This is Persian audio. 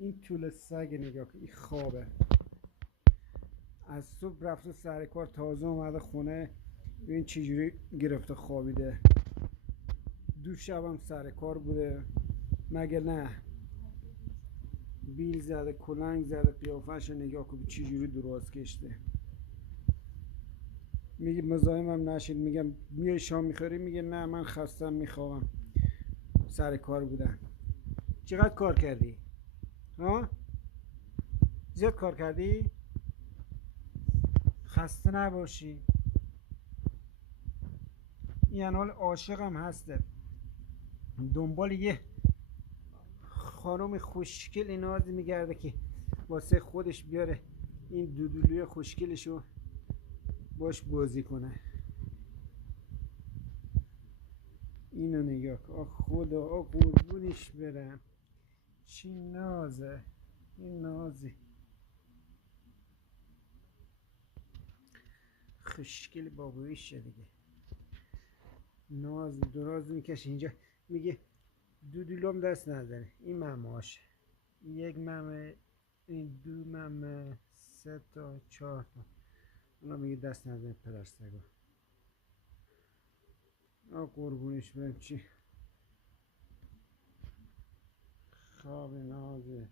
این طول سگ نگاه کن، این خوابه. از صبح رفته سر کار، تازه اومده خونه. ببین چجوری گرفته خوابیده. دو شبم سر کار بوده مگه نه؟ بیل زده، کلنگ زده، قیافش نگاه کن چجوری دراز کشته. میگه مزاحمم نشید، میگم میای شام میخوری؟ میگه نه من خستم میخوام، سر کار بودم. چقدر کار کردی؟ ها؟ زیاد کار کردی؟ خسته نباشی. این حال عاشقم هسته، دنبال یه خانم خوشگل ناز میگرده که واسه خودش بیاره این دودولوی خوشگلشو باش بازی کنه. اینو نگاه کن، آه خدا، آه قربونش برم، چی نازه این نازی. خوشگل بابویشه دیگه، ناز دراز میکشه اینجا. میگه دودولوم دست نزنه. این مماشه، یک ممه، این دو ممه، 3 تا 4 تا. اونا میگه دست نزنه پدر سگا. آه قربونش برم، چی خواب نازه.